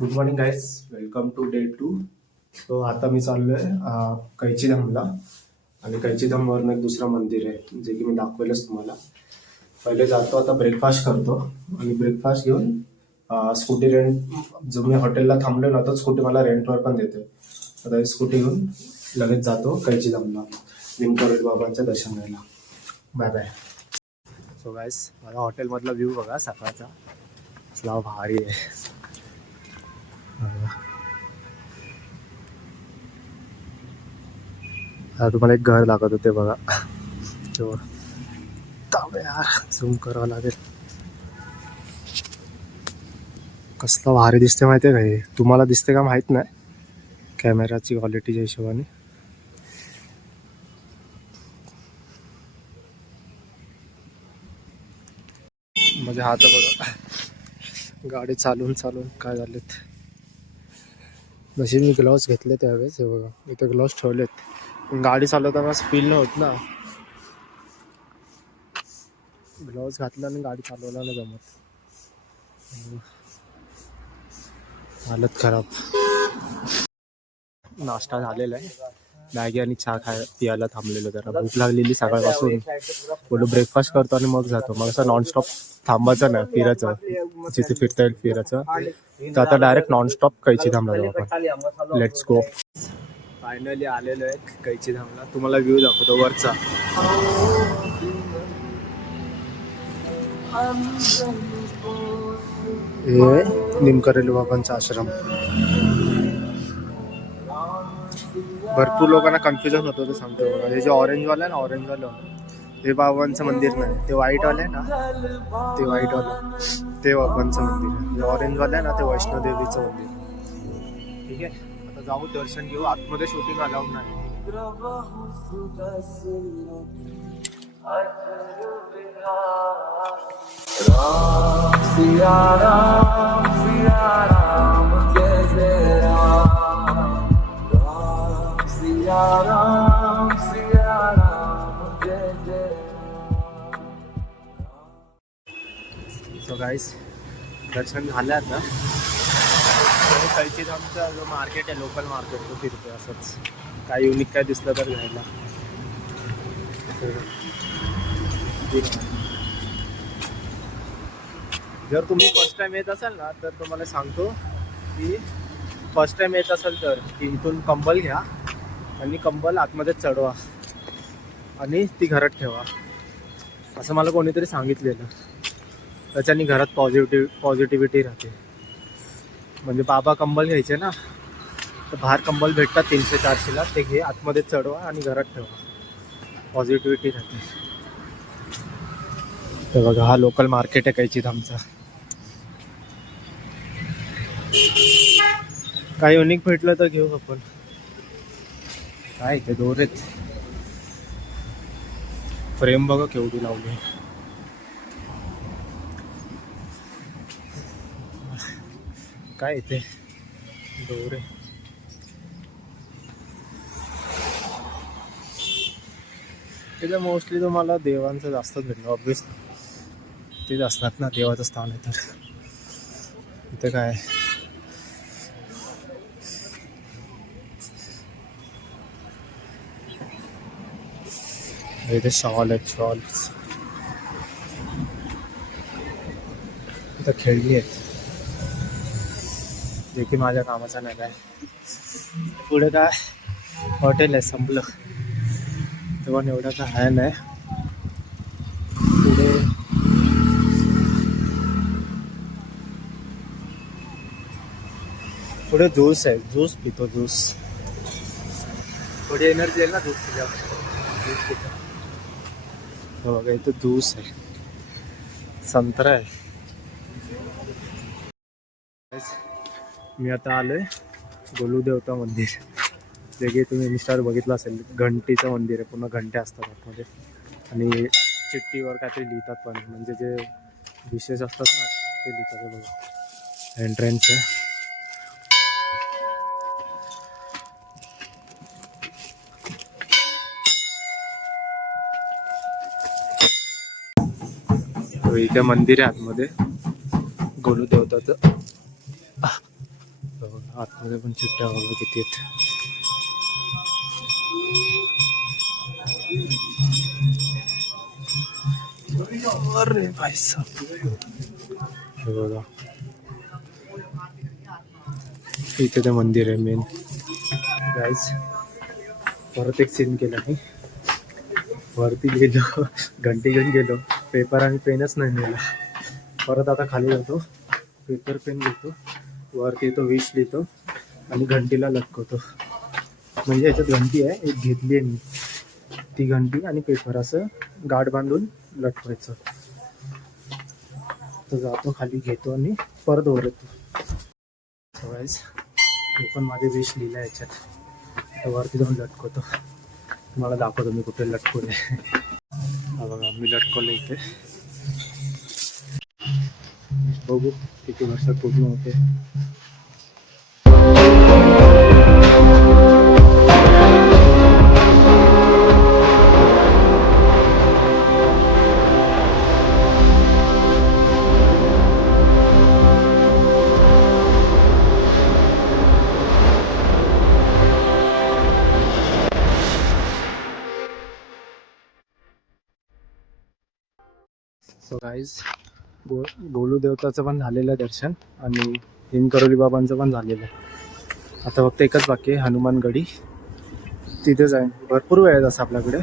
Good morning guys, welcome to day 2. So आता मी चाललोय कैचीधामला. आणि कैचीधामवरून एक दुसरं मंदिर आहे जे की मी दाखवेलच तुम्हाला. पहिले जातो, आता ब्रेकफास्ट करतो आणि ब्रेकफास्ट घेऊन स्कूटी रेंट, जो मी हॉटेलला थांबलो ना तो स्कूटी मला रेंटवर पण देतोय. आता स्कूटी घेऊन लगेच जातो कैचीधामला लिंगकरोली बाबांच्या दर्शन घ्यायला. Bye bye. सो गाईज, मला हॉटेलमधला व्ह्यू बघा सकाळचा, असला भारी आहे. तुम्हाला एक घर दाखवत होते बघा, यार झूम करावं लागेल. कसला भारी दिसते माहितीये का हे? तुम्हाला दिसते का माहित नाही, कॅमेराची क्वालिटीच्या हिशोबाने. म्हणजे हात बघा, गाडी चालून चालून काय झालेत. जसे मी ग्लोव्स घेतले त्यावेळेस, हे बघा इथे ग्लोव्स ठेवलेत, गाडी चालवताना फील नाही होत ना. ग्लोव्स घातला आणि गाडी चालवला नाही जमत. हालत खराब. नाश्ता झालेला आहे, मॅगी आणि चहा पियाला थांबलेलो. जरा भूक लागलेली सकाळपासून, बोलू ब्रेकफास्ट करतो आणि मग जातो. मग असं नॉनस्टॉप थांबायचं नाही, फिरायचं जिथे फिरता येईल फिरायचं. तर आता डायरेक्ट नॉनस्टॉप कैचीधामला जाऊ आपण. Let's go. फायनली आलेलो आहे कैचीधामला. तुम्हाला व्ह्यू दाखवतो वरचा. हे लिंगकरोली बाबांचा आश्रम. भरपूर लोकांना कन्फ्युजन होतं, ते सांगतो बघा. हे जे ऑरेंजवालं आहे ना, ऑरेंजवालं हे बाबांचं मंदिर नाही. ते व्हाईटवालं आहे ना, ते व्हाईटवालं ते बाबांचं मंदिर आहे. जे ऑरेंजवालं आहे ना, ते वैष्णोदेवीचं मंदिर. ठीक आहे, आता जाऊ दर्शन घेऊ. आतमध्ये शूटिंग अलाउड नाही. सो गाईस, दर्शन झालं आता. कैचीधामचा जो मार्केट आहे, लोकल मार्केट, तो फिरतोय असंच. काय युनिक काय दिसलं तर घ्यायला. जर तुम्ही फर्स्ट टाइम येत असाल ना, तर तुम्हाला सांगतो की फर्स्ट टाइम येत असेल तर इथून कंबल घ्या आणि कंबल आतमध्ये चढवा आणि ती घरात ठेवा, असं मला कोणीतरी सांगितलेलं. त्याच्याने घरात पॉझिटिव्हिटी राहते. म्हणजे बाबा कंबल घ्यायचे ना, तर बाहेर कंबल भेटतात 300-400ला, ते घे, आतमध्ये चढवा आणि घरात ठेवा, पॉझिटिव्हिटी राहते. तर बघा, हा लोकल मार्केट आहे कैचीधामचा. काही युनिक भेटलं तर घेऊ आपण. काय ते दोरेत, फ्रेम बघा केवढी लावली. काय इथे दोरे. तिथे मोस्टली तुम्हाला देवांचं जास्तच भेटलं. ऑब्वियस तेच असतात ना, देवाचं स्थान आहे तर. इथे काय इथे शॉल आहेत, शॉल्स. इथं खेळणी आहेत, जे की माझ्या कामाचा नाही. काय पुढे काय हॉटेल आहे, संपलं तेव्हा एवढं काय आहे नाही. पुढे ज्यूस आहे, ज्यूस पितो. ज्यूस थोडी एनर्जी आहे ना ज्यूस पिल्यावर. ज्यूस पितो बघा, इथं ज्यूस आहे, संत्रा आहे. मी आता आलोय गोलूदेवता मंदिर, जे की तुम्ही इन्स्टावर बघितलं असेल. घंटीचं मंदिर आहे, पूर्ण घंट्या असतात आतमध्ये आणि चिठ्ठीवर काहीतरी लिहितात पण, म्हणजे जे विशेष असतात ना ते लिहितात. बघा एंट्रन्स आहे. इथे मंदिर आहे आतमध्ये गोलूदेवताचं. बघा आतमध्ये पण चिट्ट्या बघा किती आहेत. अरे भाई साहब, हे बघा इथे ते मंदिर आहे मेन. गाईज परत एक सीन केला मी. वरती गेलो, घंटी घेऊन गेलो, पेपर आणि पेनच नाही नेला. परत आता खाली जातो, पेपर पेन घेतो, वरती येतो, विश लिहितो आणि घंटीला लटकवतो. म्हणजे याच्यात घंटी आहे एक घेतली आहे मी, ती घंटी आणि पेपर असं गाठ बांधून लटकवायचं. तर जातो खाली घेतो आणि परत वर येतो. सो गाईज मी पण माझे विश लिहिलं आहे याच्यात, तर वरती जाऊन लटकवतो. तुम्हाला दाखवतो मी कुठे लटकवले. हा बघा मी लटकवलं इथे. बघू किती वर्षात पूर्ण होते. सो गाईज गोलू देवताचं पण झालेलं आहे दर्शन आणि हिमकरोली बाबांचं पण झालेलं आहे. आता फक्त एकच बाकी आहे, हनुमानगडी. तिथे जाईन. भरपूर वेळ आहे तसं आपल्याकडे,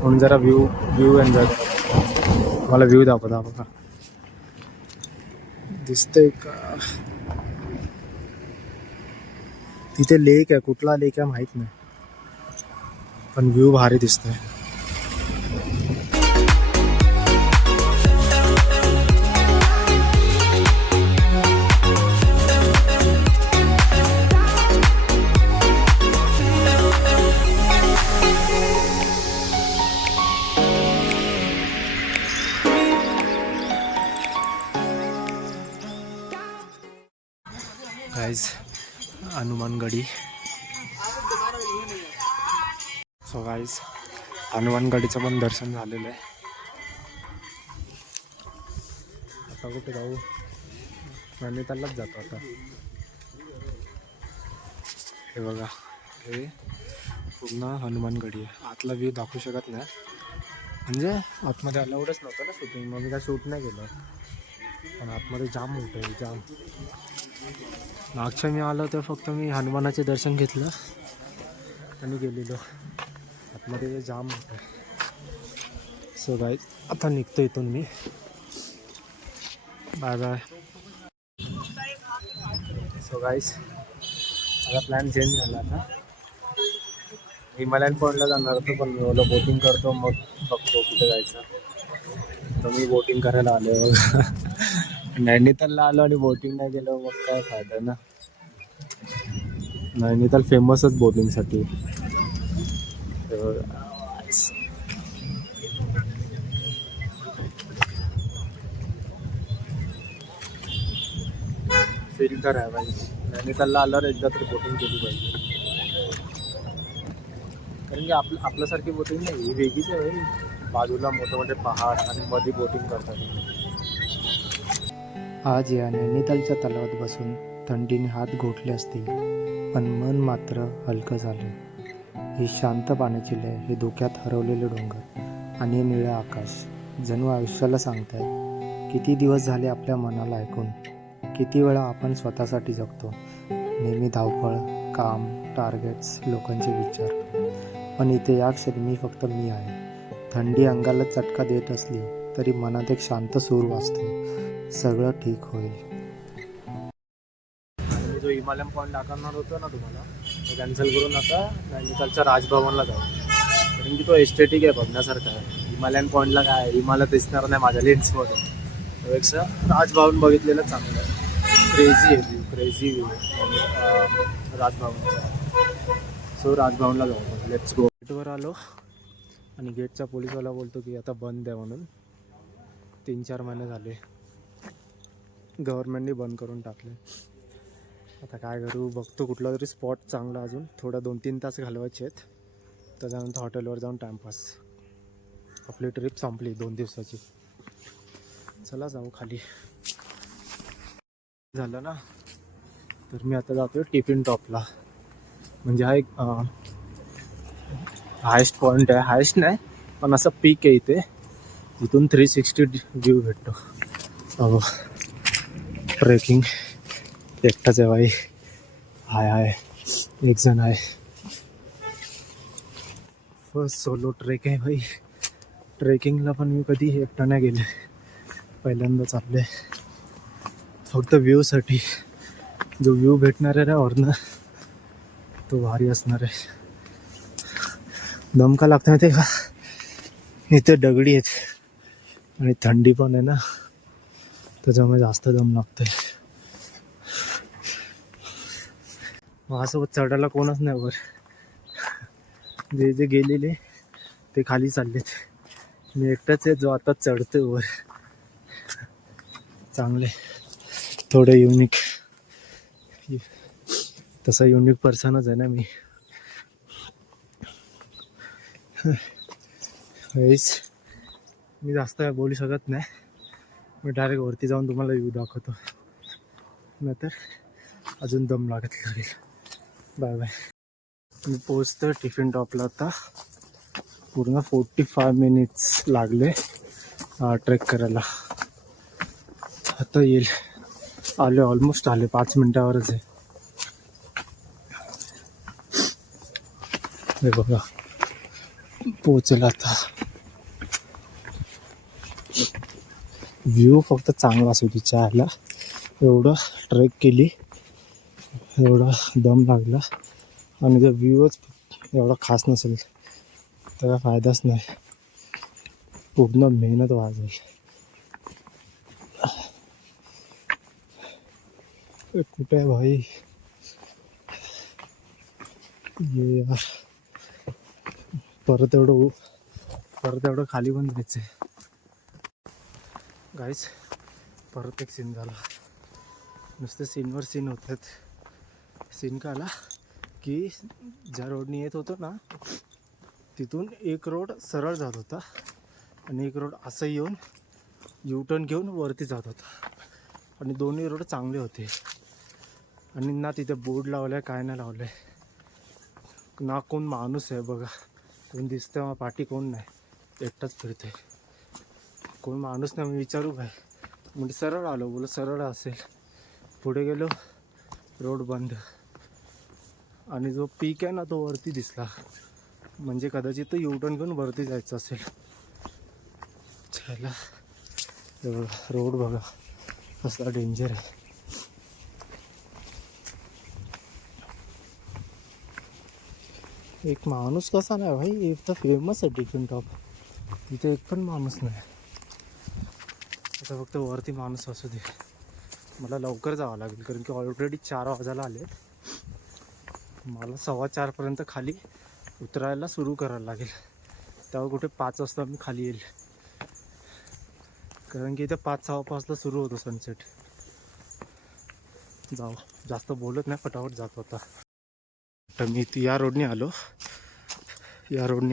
म्हणून जरा व्ह्यू एन्जॉय करा. मला व्ह्यू दाखवता बघा, दिसतंय का? तिथे लेक आहे, कुठला लेक आहे माहीत नाही, पण व्ह्यू भारी दिसतोय. गाईज हनुमानगडी. सो गाईज हनुमानगडीचं पण दर्शन झालेलं आहे. आता कुठे जाऊ? नैनिताललाच जातो आता. हे बघा हे पूर्ण हनुमानगडी आहे. आतला व्ह्यू दाखवू शकत नाही, म्हणजे आतमध्ये अलाउडच नव्हतं ना शूटिंग, मग मी काय शूट नाही केलं. पण आतमध्ये जाम मोठं आहे, जाम. मागच्या मी आलो तर फक्त मी हनुमानाचे दर्शन घेतलं आणि गेलेलो. आतमध्ये जाम मोठं आहे. सो गाईज आता निघतो इथून मी. Bye bye. सो गाईज माझा प्लॅन चेंज झाला. आता हिमालयन पॉईंटला जाणार होतो, पण मी बोललो बोटिंग करतो मग बघतो कुठे जायचं. तर मी बोटिंग करायला आलो. नैनितालला आलो आणि बोटिंग नाही केलं मग काय फायदा ना. नैनिताल फेमसच बोटिंगसाठी. फील करा भाई, नैनितालला आल्यावर एकदा तरी बोटिंग केली पाहिजे. कारण की आपल्यासारखी बोटिंग नाही, ही वेगळीच आहे भाई. बाजूला मोठे मोठे पहाड आणि मध्ये बोटिंग करतात. आज या नैनितालच्या तलावात बसून थंडीने हात घोटले असतील, पण मन मात्र हलकं झालं. ही शांत पाण्याची लय, हे धुक्यात हरवलेले डोंगर आणि निळं आकाश जणू आयुष्याला सांगतायत किती दिवस झाले आपल्या मनाला ऐकून. किती वेळा आपण स्वतःसाठी जगतो, नेहमी धावपळ, काम, टार्गेट्स, लोकांचे विचार. पण इथे या क्षणी मी फक्त मी आहे. थंडी अंगाला चटका देत असली तरी मनात एक शांत सूर वाजतो, सगळं ठीक होईल. जो हिमालयन पॉईंट दाखवणार होतो ना तुम्हाला, तो कॅन्सल करून आता नैनितालच्या राजभवनला जाऊ. कारण की तो एस्थेटिक आहे, बघण्यासारखा आहे. हिमालयन पॉईंटला काय आहे, हिमालय दिसणार नाही माझ्या लेन्समधून, त्यापेक्षा राजभवन बघितलेलं चांगलं आहे. क्रेझी आहे व्ह्यू, क्रेझी व्ह्यू राजभवनचा. सो राजभवनला जाऊ, लेट्स गो. गेटवर आलो आणि गेटचा पोलीसवाला बोलतो की आता बंद आहे म्हणून. 3-4 महिने झाले गव्हर्नमेंटने बंद करून टाकले. आता काय करू, बघतो कुठला तरी स्पॉट चांगला, अजून थोडा 2-3 तास घालवायचे आहेत. त्याच्यानंतर हॉटेलवर जाऊन टाइमपास. आपली ट्रिप संपली 2 दिवसाची. चला जाऊ खाली. झालं ना, तर मी आता जातोय टिफिन टॉपला. म्हणजे हा एक हायेस्ट पॉईंट आहे. हायेस्ट नाही पण असं पीक आहे इथे. इथून 360 व्ह्यू भेटतो. हो, ट्रेकिंग एकटाच आहे बाई. हाय एक जण आहे. फर्स्ट सोलो ट्रेक आहे भाई. ट्रेकिंगला पण मी कधी एकटा नाही गेले, पहिल्यांदा चालले. फक्त व्ह्यूसाठी. जो व्ह्यू भेटणार आहे ना वरनं, तो भारी असणार आहे. दम का लागतं माहिती का? इथे दगडी आहेत आणि थंडी पण आहे ना, त्याच्यामुळे जास्त दम लागतोय. माझ्यासोबत चढायला कोणच नाही वर. जे जे गेलेले ते खाली चाललेत. मी एकटाच आहे जो आता चढतोय वर. चांगले, थोडं युनिक. तसा युनिक पर्सनच आहे ना मी. मी जास्त बोलू शकत नाही. मी डायरेक्ट वरती जाऊन तुम्हाला व्ह्यू दाखवतो, नाहीतर अजून दम लागेल. Bye bye. मी पोचतो टिफिन टॉपला. आता पूर्ण 45 मिनिट्स लागले ट्रेक करायला. आता येईल. आले, ऑलमोस्ट आले. 5 मिनिटावरच आहे. हे बघा, पोचेल आता. व्ह्यू फक्त चांगला असू तिच्या आला. एवढं ट्रेक केली, एवढा दम लागला, आणि जर व्ह्यूच एवढा खास नसेल त्याचा फायदाच नाही. पूर्ण मेहनत वाजेल. कुठे आहे भाई ये यार. परत एवढं खाली पण जायचंय. गाईज, परत एक सीन झाला. नुसते सीनवर सीन होतात. सीन का आला की ज्या रोडनी येत होतो ना, तिथून एक रोड सरळ जात होता आणि एक रोड असं येऊन U-टर्न घेऊन वरती जात होता. आणि दोन्ही रोड चांगले होते. आणि ना तिथे बोर्ड लावलाय, काय नाही लावलंय. ना कोण माणूस आहे बघा. कोण दिसतं पाठी, कोण नाही. एकटाच फिरतोय. कोण माणूस नाही. मी विचारू काय, म्हणजे सरळ आलो. बोल सरळ असेल. पुढे गेलो, रोड बंद. आणि जो पीक आहे ना तो वरती दिसला. म्हणजे कदाचित तो U-टर्न घेऊन वरती जायचं असेल. चला, रोड बघा कसला डेंजर आहे. एक माणूस कसा नाही भाई. इथं फेमस आहे टिफिन टॉप. तिथे एक पण माणूस नाही. आता फक्त वरती माणूस असू दे. मला लवकर जावं लागेल, कारण की ऑलरेडी 4 वाजायला आले. मला 4:15 पर्यंत खाली उतरायला सुरू करायला लागेल. तेव्हा कुठे 5 वाजता मी खाली येईल, कारण की इथे 5-6:15ला सुरू होतो सनसेट. जाऊ, जास्त बोलत नाही, फटाफट जातो आता. तर मी या रोडने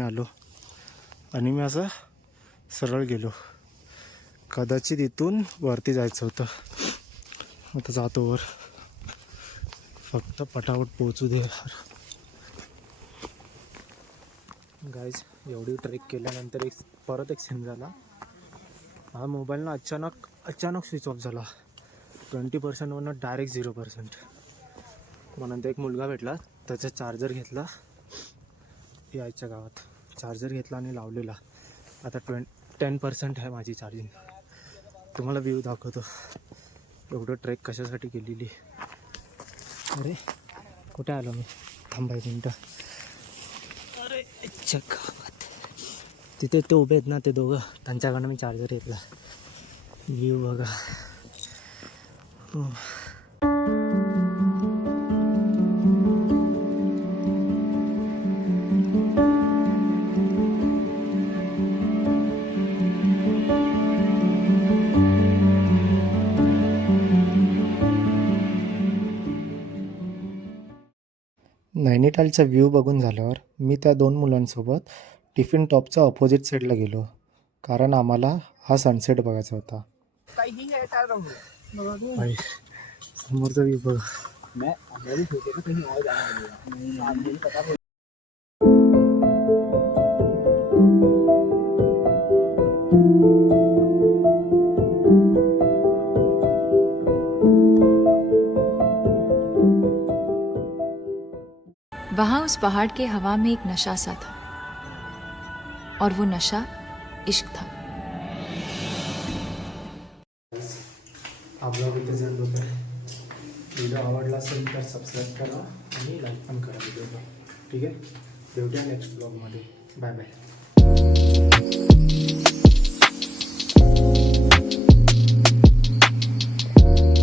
आलो आणि मी असं सरळ गेलो. कदाचित इथून वरती जायचं होतं. आता जातो वर. फक्त पटापट पोहोचू दे यार. गाईज, एवढी ट्रेक केल्यानंतर परत एक सीन झाला. हा मोबाईल ना अचानक स्विच ऑफ झाला. 20%वरनं डायरेक्ट 0%. मग नंतर एक मुलगा भेटला, त्याचा चार्जर घेतला. यायच्या गावात चार्जर घेतला आणि लावलेला. आता 10% आहे माझी चार्जिंग. तुम्हाला व्ह्यू दाखवतो. एवढं ट्रेक कशासाठी केलेली. अरे कुठे आलो मी, थांबा एक मिनटं. अरे गावात तिथे ते उभे आहेत ना ते दोघं, त्यांच्याकडनं मी चार्जर घेतला. व्ह्यू बघा. नैनितालचा व्ह्यू बघून झाल्यावर मी त्या 2 मुलांसोबत टिफिन टॉपच्या ऑपोजिट साईडला गेलो, कारण आम्हाला हा सनसेट बघायचा होता. समोरचा व्ह्यू बघा. मैं भी सोचे था कहीं और जाना पड़ेगा आप मुझे पता नहीं। वहां उस पहाड़ के हवा में एक नशा सा था और वो नशा इश्क था। हा ब्लॉग इथे एंड होत आहे. व्हिडिओ आवडला असेल तर सबस्क्राईब करा आणि लाईक पण करा व्हिडिओला. ठीक आहे, भेटूया नेक्स्ट ब्लॉगमध्ये. Bye bye.